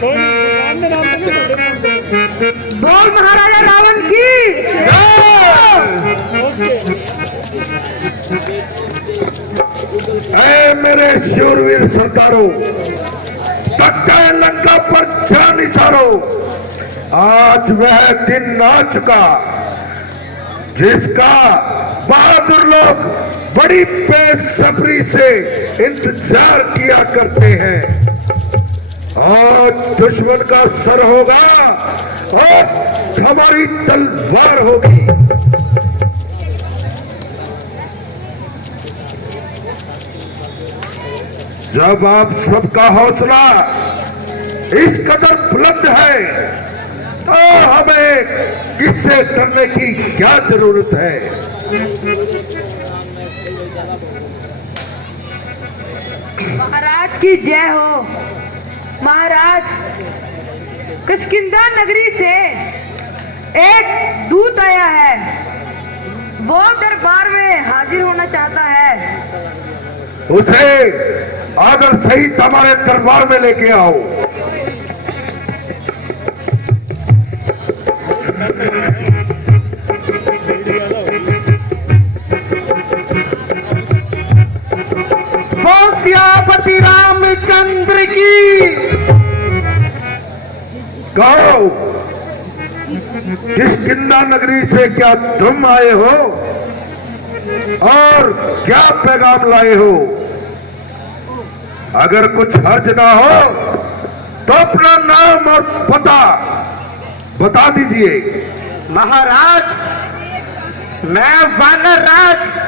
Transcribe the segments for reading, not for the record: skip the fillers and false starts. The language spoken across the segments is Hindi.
बोल महाराजा रावण की ऐ मेरे शूरवीर सरदारों, तख्ता लंका पर जा निसारो। आज वह दिन आ चुका जिसका बहादुर लोग बड़ी बेसब्री से इंतजार किया करते हैं। आज दुश्मन का सर होगा और हमारी तलवार होगी। जब आप सबका हौसला इस कदर बुलंद है तो हमें किससे डरने की क्या जरूरत है। महाराज की जय हो। महाराज, किष्किंधा नगरी से एक दूत आया है। वो दरबार में हाजिर होना चाहता है। उसे आदर सहित हमारे दरबार में लेके आओ। बोल सियापति रामचंद्र की। कहो, किष्किंधा नगरी से क्या तुम आए हो और क्या पैगाम लाए हो? अगर कुछ हर्ज ना हो तो अपना नाम और पता बता दीजिए। महाराज, मैं वानर राज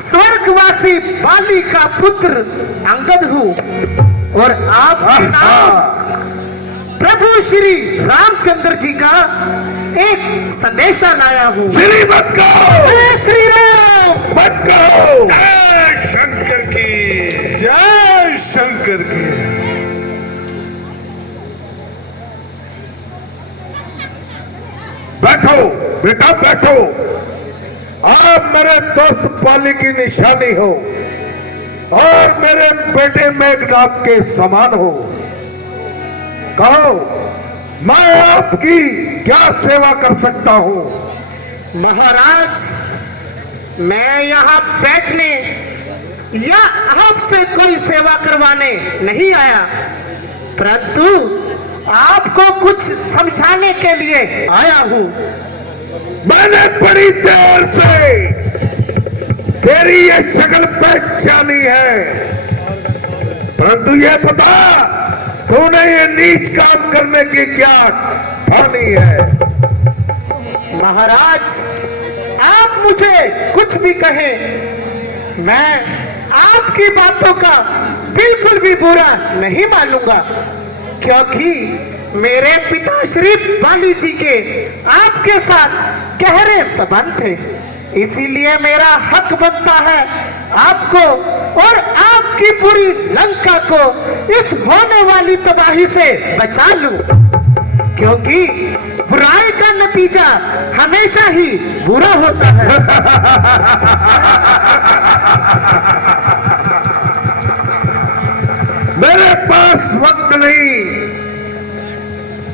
स्वर्गवासी बाली का पुत्र अंगद हूँ और आपके नाम प्रभु श्री रामचंद्र जी का एक संदेशा लाया हूँ। श्री मत कहो। जय श्री राम। मत कहो। जय शंकर की। जय शंकर की। बैठो बेटा, बैठो। आप मेरे दोस्त पाली की निशानी हो और मेरे बेटे मेघनाथ के समान हो। कहो, मैं आपकी क्या सेवा कर सकता हूँ? महाराज, मैं यहाँ बैठने या आपसे कोई सेवा करवाने नहीं आया, परंतु आपको कुछ समझाने के लिए आया हूँ। मैंने बड़ी देर से तेरी ये शक्ल पहचानी है, परंतु ये बता तूने ये नीच काम करने की क्या ठानी है? महाराज, आप मुझे कुछ भी कहें, मैं आपकी बातों का बिल्कुल भी बुरा नहीं मानूंगा, क्योंकि मेरे पिता श्री बाली जी के आपके साथ गहरे संबंध थे। इसीलिए मेरा हक बनता है आपको और आपकी पूरी लंका को इस होने वाली तबाही से बचा लूं, क्योंकि बुराई का नतीजा हमेशा ही बुरा होता है। मेरे पास वक्त नहीं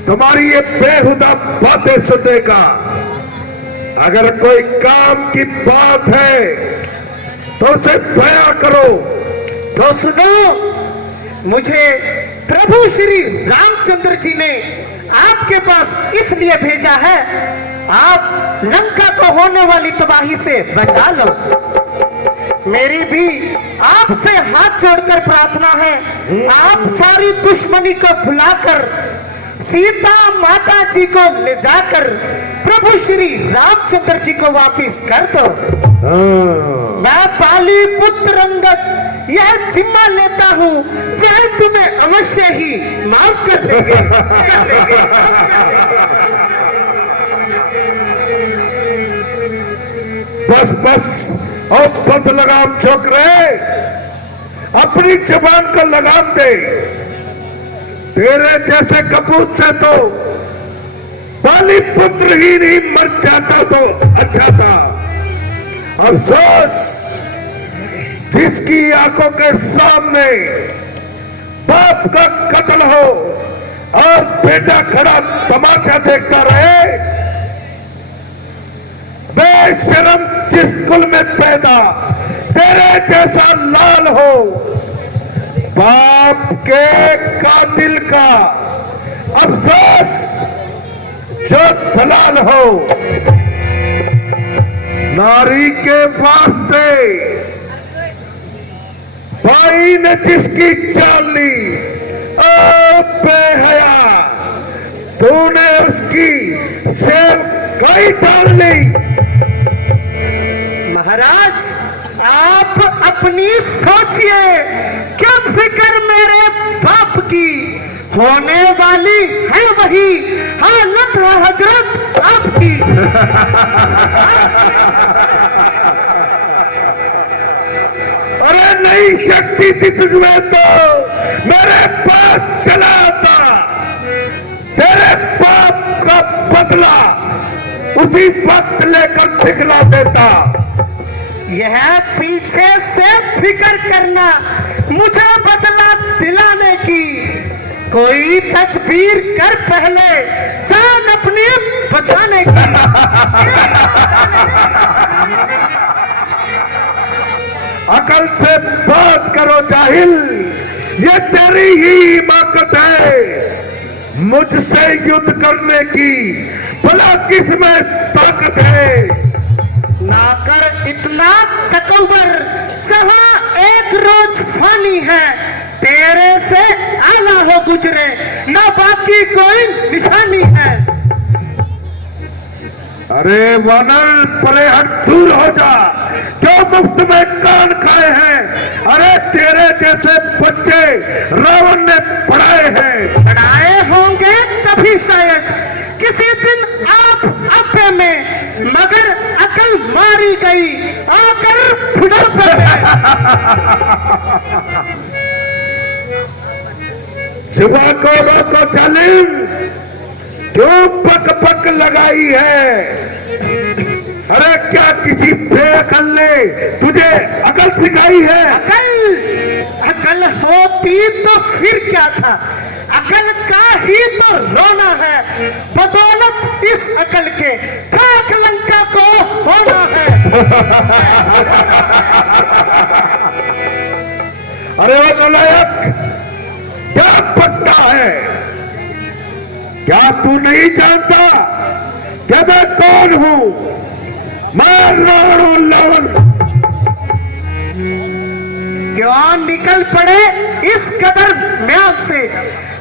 तुम्हारी ये बेहुदा बातें सुनने का। अगर कोई काम की बात है तो उसे बयां करो। तो सुनो, मुझे प्रभु श्री रामचंद्र जी ने आपके पास इसलिए भेजा है, आप लंका को होने वाली तबाही से बचा लो। मेरी भी आपसे हाथ जोड़कर प्रार्थना है, आप सारी दुश्मनी को भुलाकर सीता माता जी को ले जाकर प्रभु श्री रामचंद्र जी को वापिस कर दो। मैं पाली पुत्र अंगद यह जिम्मा लेता हूँ, वह तुम्हें अवश्य ही माफ कर देंगे। बस बस, और बद लगाम ठोक रहे, अपनी जबान को लगाम दे। तेरे जैसे कपूत से तो पाली पुत्र ही नहीं मर जाता तो अच्छा था। अफसोस, जिसकी आंखों के सामने बाप का कत्ल हो और बेटा खड़ा तमाशा देखता रहे। बेशरम, जिस कुल में पैदा तेरे जैसा लाल हो, बाप के कातिल का अफसोस जो दलाल हो। नारी के वास्ते भाई ने जिसकी चाल ली, ओ बेहया, तूने उसकी सेव कई डाल ली। महाराज, आप अपनी सोचिए, क्या फिक्र मेरे बाप की, होने वाली है वही हालत है हजरत आपकी। अरे नहीं शक्ति थी तुझमें तो मेरे पास चला आता, तेरे पाप का बदला उसी वक्त लेकर दिखला देता। यह पीछे से फिक्र करना मुझे बदला दिलाने की, कोई तजबीर कर पहले जान अपनी बचाने की। अकल से बात करो जाहिल, ये तेरी ही हिमाकत है मुझसे युद्ध करने की, भला किसमें ताकत है। ना कर इतना तकबर, जहां एक रोज फानी है, तेरे से आला हो गुजरे ना बाकी कोई निशानी है। अरे वानर, परे हट, दूर हो जा, क्यों मुफ्त में कान खाए हैं। अरे तेरे जैसे बच्चे रावण ने पढ़ाए हैं। पढ़ाए होंगे कभी शायद किसी दिन आप आपे में, मगर अकल मारी गई आकर बुढ़ापे में। जुबा को रोको जालिम, क्यों पक पक लगाई है। अरे क्या किसी बेअकल ने तुझे अकल सिखाई है। अकल होती तो फिर क्या था, अकल का ही तो रोना है, बदौलत इस अकल के खाक लंका को होना है। अरे वो नालायक, क्या पकता है, क्या तू नहीं जानता कि मैं कौन हूं। मैं रावण लवन। क्यों निकल पड़े इस कदर म्याद से,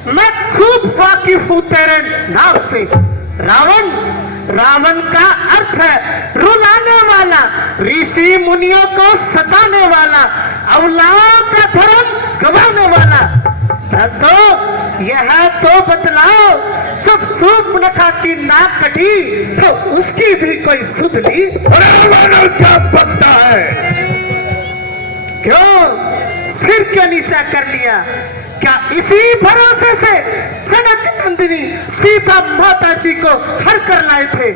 मैं खूब वाकिफ हूं तेरे नाम से। रावण, रावण का अर्थ है रुलाने वाला, ऋषि मुनियों को सताने वाला, अवलाओं का धर्म गवाने वाला। परंतु यह तो बतलाओ, जब सूर्पनखा की नाक कटी तो उसकी भी कोई सुध ली। रावण क्या पकता है। क्यों सिर के नीचा कर लिया, क्या इसी भरोसे से जनक नंदिनी सीता माता जी को हर कर लाए थे।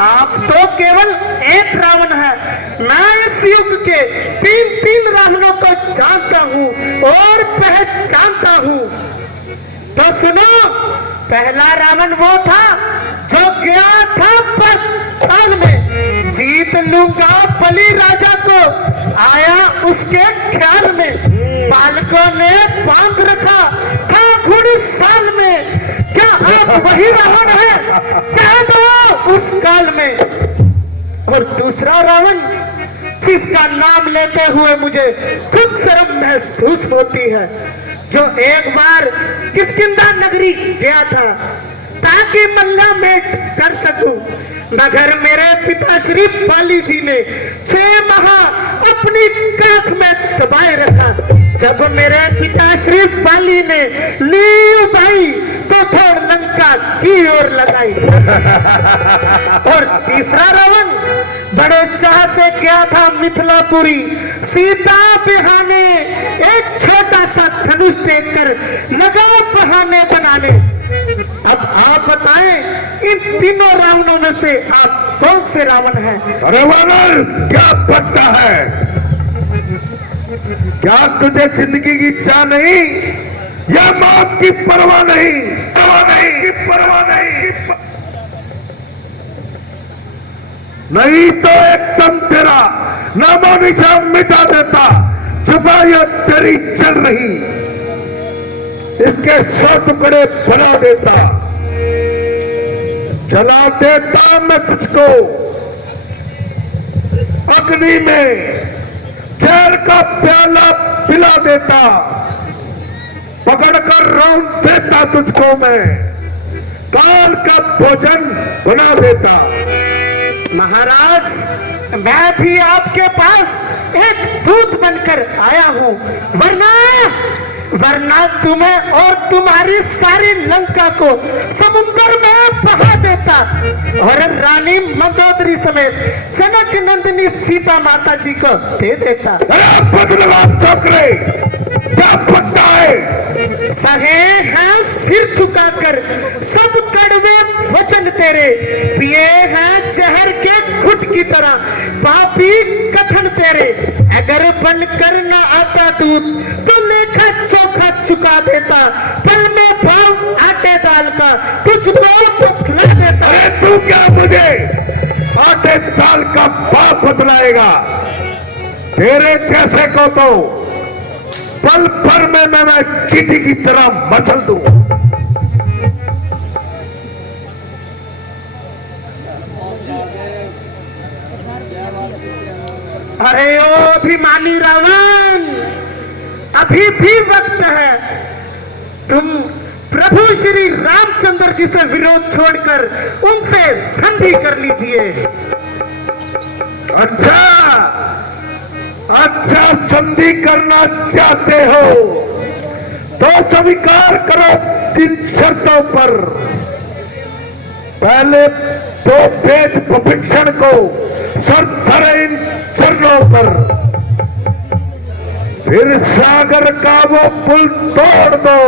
आप तो केवल एक रावण है, मैं इस युग के तीन तीन रावणों को जानता हूँ और पहचानता हूँ। तो सुनो, पहला रावण वो था जो गया था पाताल में, जीत लूंगा बलि राजा को आया उसके ख्याल में, बालकों ने बांध रखा था घोड़ी साल में, क्या आप वही रावण है, कह दो उस काल में। और दूसरा रावण जिसका नाम लेते हुए मुझे खुद शर्म महसूस होती है, जो एक बार किष्किंधा नगरी गया था ताकि मल्ला मेट कर सकूं, मगर मेरे पिता श्री पाली जी ने 6 माह अपनी काख में दबाए रखा। जब मेरे पिता श्री पाली ने ली भाई तो थोड़ लंका की ओर लगाई। और तीसरा रावण बड़े चाह से गया था मिथिलापुरी, सीता बहाने एक छोटा सा धनुष देखकर लगा बहाने बनाने। अब आप बताएं, इन तीनों रावणों में से आप कौन से रावण हैं? अरे वानर, क्या पकता है, क्या तुझे जिंदगी की चाह नहीं या मौत की परवाह नहीं? परवाह नहीं। नहीं तो एकदम तेरा नामो निशान मिटा देता। जुबान तेरी चल रही, इसके 100 टुकड़े बना देता। जला देता मैं तुझको अग्नि में, जहर का प्याला पिला देता। पकड़कर रौंद देता तुझको मैं, काल का भोजन बना देता। महाराज, मैं भी आपके पास एक दूत बनकर आया हूँ, वरना तुम्हें और तुम्हारी सारी लंका को समुद्र में बहा देता और रानी मंदोदरी समेत जनक नंदिनी सीता माता जी को दे देता। अरे बदलवान चौकरे, क्या पकता है? सहे हैं सिर झुकाकर सब कड़वे वचन तेरे, पिए हैं जहर के घुट की तरह पापी कथन तेरे। अगर बनकर न आता दूत तो लेखा चोखा चुका देता, पल में भाव आटे दाल का तुझको बतला देता। अरे तू क्या मुझे आटे दाल का भाव बतलाएगा? तेरे जैसे को तो पल भर में मैं चींटी की तरह मसल दूं। अरे ओ अभिमानी रावण, अभी भी वक्त है। तुम प्रभु श्री रामचंद्र जी से विरोध छोड़कर उनसे संधि कर लीजिए। अच्छा संधि करना चाहते हो तो स्वीकार करो 3 शर्तों पर। पहले तो तेज भविक्षण को सर धरे इन चरणों पर, फिर सागर का वो पुल तोड़ दो,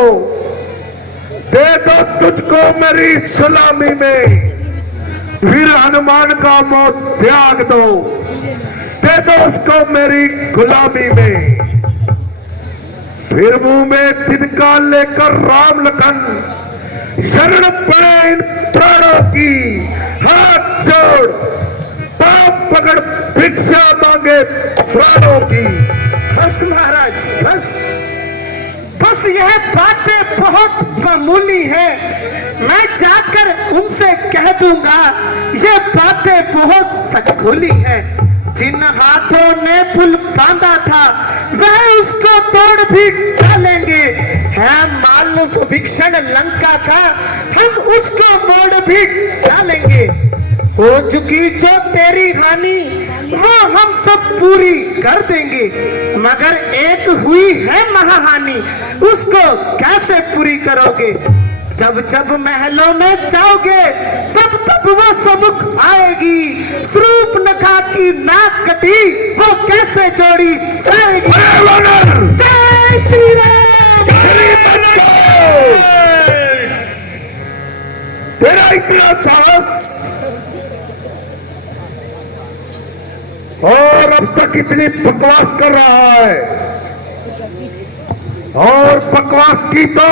दे दो तुझको मेरी सलामी में, फिर हनुमान का मोह त्याग दो, दे दो उसको मेरी गुलामी में। फिर मुंह में तिनका लेकर राम लखन शरण पड़े इन प्राणों की, हाथ जोड़ पांव पकड़ भिक्षा मांगे प्राणों की। बस महाराज, बस यह बातें बहुत मामूली है। मैं जाकर उनसे कह दूंगा ये बातें बहुत सखोली है। जिन हाथों ने पुल बांधा था वह उसको तोड़ भी डालेंगे। है माल भीषण लंका का, हम उसको मोड़ भी डालेंगे। हो चुकी जो तेरी हानि वो हम सब पूरी कर देंगे, मगर एक हुई है महाहानि, उसको कैसे पूरी करोगे? जब जब महलों में जाओगे तब तब वो सम्मुख आएगी। स्वरूप नखा की नाक कटी वो कैसे जोड़ी जाएगी? जय श्री राम। तेरा इतना साहस और अब तक इतनी बकवास कर रहा है, और बकवास की तो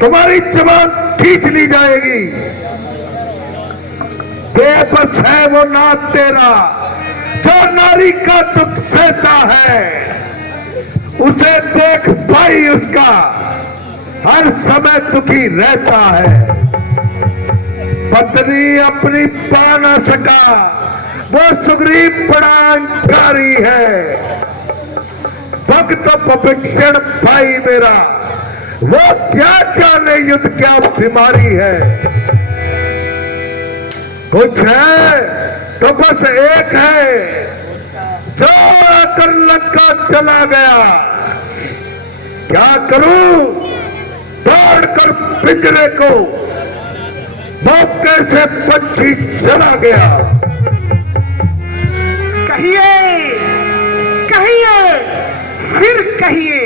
तुम्हारी जबान खींच ली जाएगी। बेबस है वो नाथ तेरा जो नारी का दुख सहता है, उसे देख भाई उसका हर समय दुखी रहता है। पत्नी अपनी पा न सका वो सुग्रीव बड़ा अहंकारी है। भक्त भविक्षण भाई मेरा वो क्या जाने युद्ध क्या बीमारी है। कुछ है तो बस एक है जो आकर लंका चला गया। क्या करूं? दौड़कर पिंजरे को मौके से पंछी चला गया। कहिए फिर कहिए,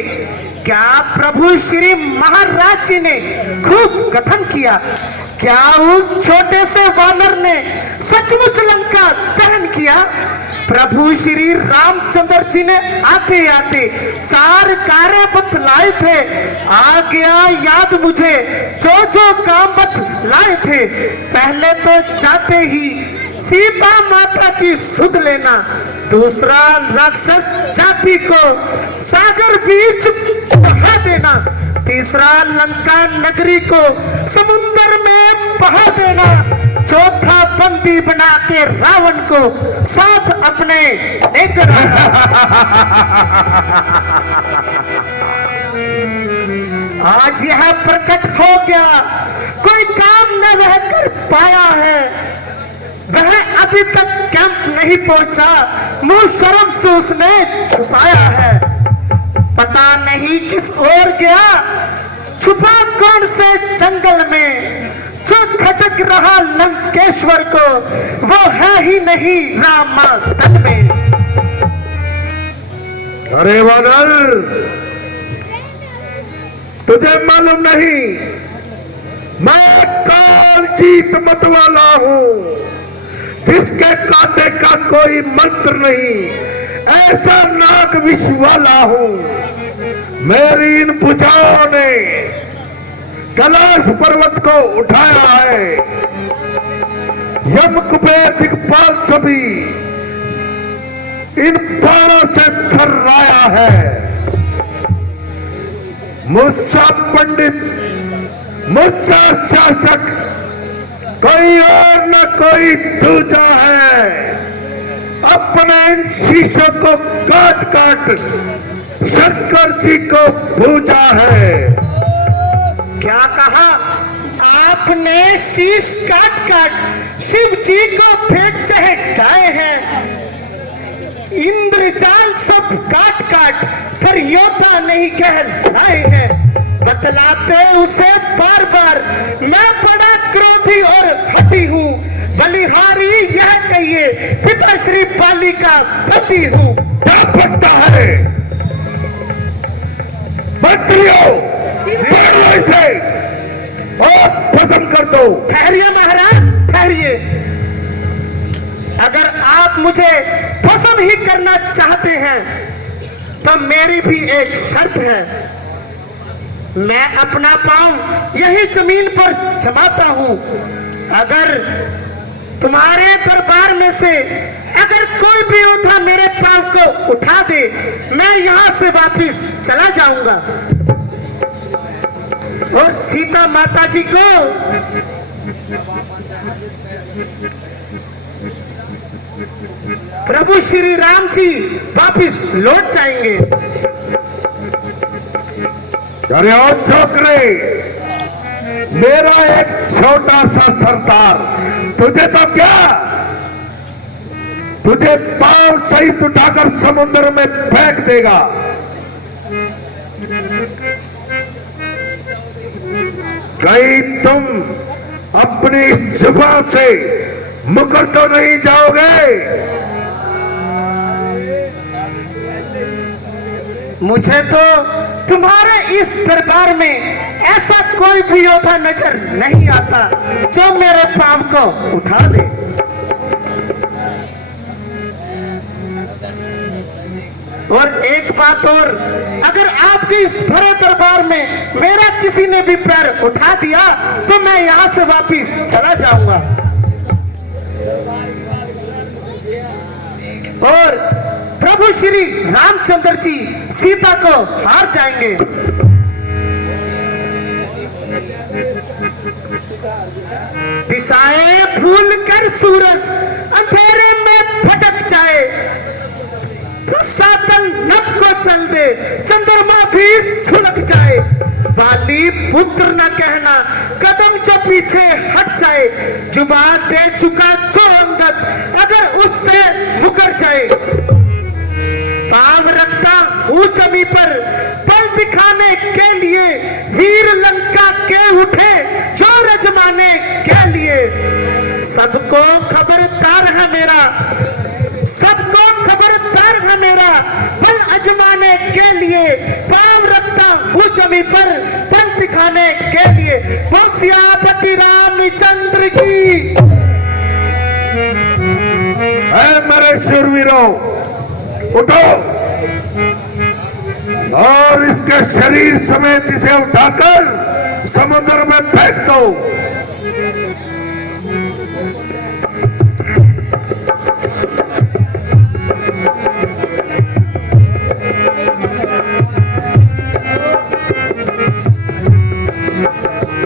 क्या प्रभु श्री महाराज जी ने खूब कथन किया? क्या उस छोटे से वानर ने सचमुच लंका दहन किया? प्रभु श्री रामचंद्र जी ने आते आते 4 कार्य बतलाए थे। आ गया याद मुझे जो जो काम बतलाए थे। पहले तो जाते ही सीता माता की सुध लेना, दूसरा राक्षस जाति को सागर बीच बहा देना, तीसरा लंका नगरी को समुद्र में बहा देना, चौथा बंदी बना के रावण को साथ अपने लेकर आया। आज यह प्रकट हो गया, कोई काम न वह कर पाया है, वह अभी तक कैंप नहीं पहुंचा, मुंह शर्म से उसने छुपाया है। पता नहीं किस ओर गया, छुपा कौन से जंगल में, जो खटक रहा लंकेश्वर को, वो है ही नहीं रामा तन में। अरे वानर, तुझे मालूम नहीं मैं काल जीत मत वाला हूं, जिसके कांटे का कोई मंत्र नहीं, ऐसा नाग विष वाला हूं। मेरी इन भुजाओं ने कैलाश पर्वत को उठाया है, यम कुबेर दिक्पाल सभी इन बाणों से थर्राया है। मुझसा पंडित, मुझसा शासक, कोई और न कोई दूजा है। अपने इन शीशों को काट काट शंकर जी को पूजा है। क्या कहा आपने? शीश काट काट शिव जी को भेंट चढ़ाए हैं, इंद्रजाल सब काट काट पर योद्धा नहीं कहलाए हैं। बतलाते उसे बार बार, मैं बड़ा क्रोधी और हठी हूँ, बलिहारी यह कहिए पिता श्री पाली का बंदी हूँ। क्या पता है मंत्रियों, इसे और भस्म कर दो। ठहरिए महाराज, ठहरिए। अगर आप मुझे भस्म ही करना चाहते हैं तो मेरी भी एक शर्त है। मैं अपना पांव यही जमीन पर जमाता हूं। अगर तुम्हारे दरबार में से अगर कोई भी योद्धा मेरे पांव को उठा दे, मैं यहां से वापिस चला जाऊंगा और सीता माता जी को प्रभु श्री राम जी वापिस लौट जाएंगे। अरे ओ छोकरे, मेरा एक छोटा सा सरदार तुझे तो क्या, तुझे पांव सहित उठाकर समुद्र में फेंक देगा। कहीं तुम अपनी इस जुबान से मुकर तो नहीं जाओगे? मुझे तो तुम्हारे इस दरबार में ऐसा कोई भी योद्धा नजर नहीं आता जो मेरे पांव को उठा दे। और एक बात और, अगर आपके इस भरे दरबार में मेरा किसी ने भी पैर उठा दिया तो मैं यहां से वापिस चला जाऊंगा। और प्रभु श्री रामचंद्र जी सीता को हार जाएंगे। दिशाएं भूल कर सूरज अंधेरे में भटक जाए, सातल नभ को चल दे, चंद्रमा भी सुलग जाए। बाली पुत्र न कहना, कदम जो पीछे हट जाए, जुबान दे चुका जो अंगद अगर उससे मुकर जाए। पांव रखता हूँ जमी पर बल दिखाने के लिए, वीर लंका के उठे जो रजमाने के लिए। सबको खबरदार है मेरा, सबको खबरदार है मेरा, बल अजमाने के लिए। पांव रखता हूँ जमी पर बल दिखाने के लिए। बोल सियापति रामचंद्र की। मेरे शूरवीरों, उठो और इसके शरीर समेत इसे उठाकर समुद्र में फेंक दो।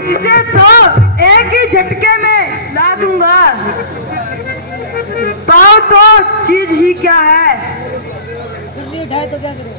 इसे तो एक ही झटके में ला दूंगा। पाओ तो चीज ही क्या है। तो क्या करूँगा?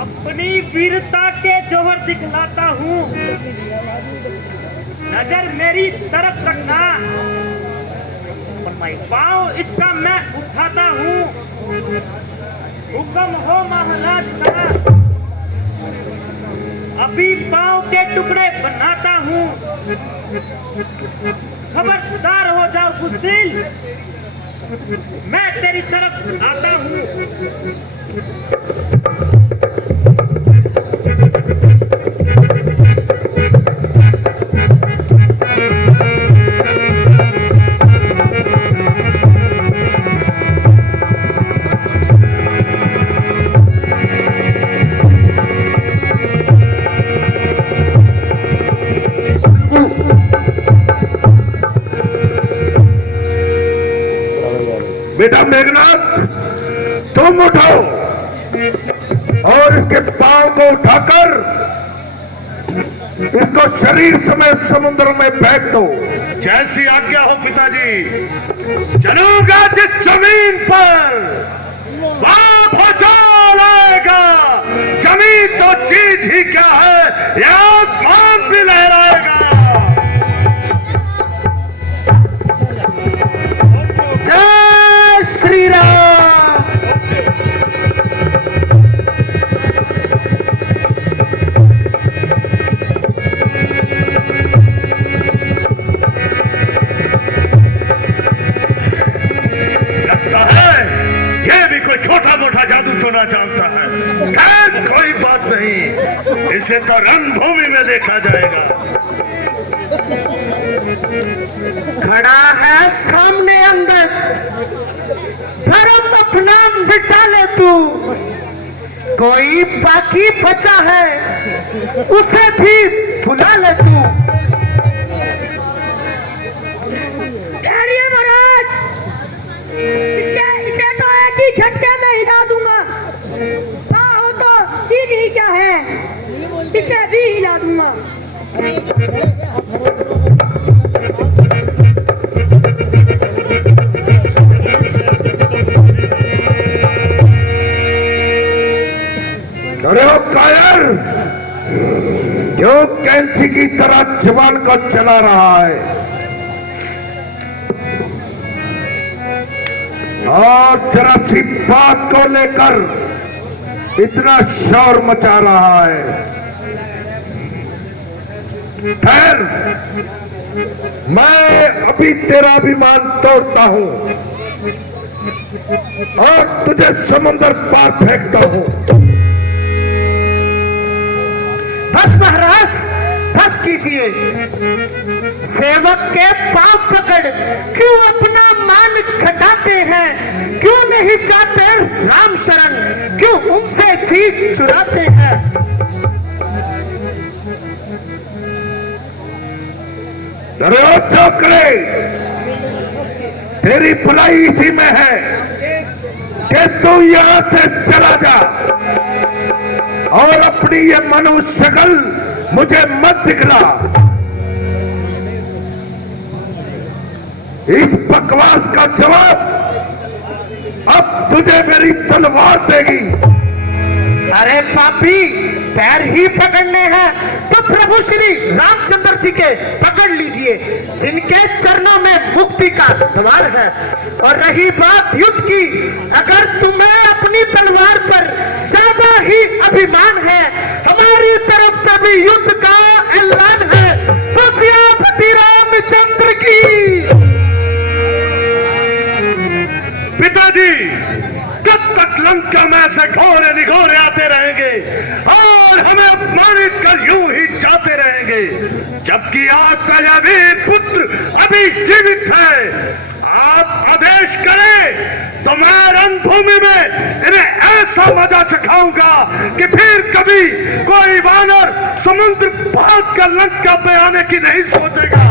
अपनी वीरता के जौहर दिखलाता हूँ, नजर मेरी तरफ रखना। पाँव इसका मैं उठाता हूँ, हुक्म हो महाराज का। अभी पाँव के टुकड़े बनाता हूँ, खबरदार हो जाओ बुज़दिल, मैं तेरी तरफ आता हूँ। बेटा मेघनाथ, तुम उठो और इसके पांव को उठाकर इसको शरीर समेत समुद्र में फेंक दो। जैसी आज्ञा हो पिताजी। चलूंगा जिस जमीन पर बाप हो चलेगा, जमीन तो चीज ही क्या है, ये आसमान भी लहराएगा। जय श्री राम। लगता है ये भी कोई छोटा मोटा जादू तो ना जानता है। खैर कोई बात नहीं, इसे तो रणभूमि में देखा जाएगा। खड़ा है सामने अंगद, भरम अपना मिटा ले तू। कोई बाकी बचा है उसे भी भुला ले तू। ठहरिए महाराज, इसे तो एक ही झटके में हिला दूंगा। पाओ तो चीज ही क्या है, इसे भी हिला दूंगा। अरे ओ कायर, जो कैंची की तरह जवान को चला रहा है और जरा सी बात को लेकर इतना शोर मचा रहा है। खैर, मैं अभी तेरा अभिमान तोड़ता हूं और तुझे समुद्र पार फेंकता हूं। बस महाराज, बस कीजिए। सेवक के पांव पकड़ क्यों अपना मान घटाते हैं? क्यों नहीं जाते राम शरण? क्यों उनसे चीज चुराते हैं? अरे ओ चौकरे, तेरी भलाई इसी में है कि तू यहां से चला जा और अपनी ये मनुष्य शक्ल मुझे मत दिखला। इस बकवास का जवाब अब तुझे मेरी तलवार देगी। अरे पापी, पैर ही पकड़ने हैं तो प्रभु श्री रामचंद्र जी के पकड़ लीजिए, जिनके चरणों में मुक्ति का द्वार है। और रही बात युद्ध की, अगर तुम्हें अपनी तलवार पर ज्यादा ही अभिमान है, हमारी तरफ से भी युद्ध का ऐलान है। प्रभु रामचंद्र की। पिताजी, कब तक लंका में से घोरे निघोरे आते रहेंगे और हमें अपमानित कर यूं ही जाते रहेंगे, जबकि आपका यह वीर पुत्र अभी जीवित है। आप आदेश करें तो मैं रणभूमि में इन्हें ऐसा मजा चखाऊंगा कि फिर कभी कोई वानर समुद्र पार कर लंका पे आने की नहीं सोचेगा।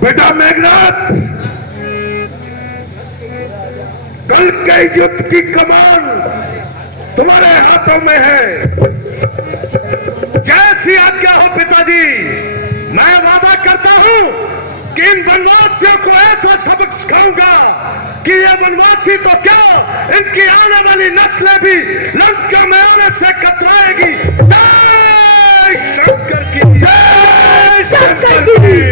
बेटा मेघनाथ, कल के युद्ध की कमान तुम्हारे हाथों में है। जैसी आज्ञा हो पिताजी। मैं वादा करता हूं कि इन वनवासियों को ऐसा सबक सिखाऊंगा कि ये वनवासी तो क्या, इनकी आने वाली नस्लें भी लंका में आने से कतराएगी। जय शंकर की, जय शंकर की।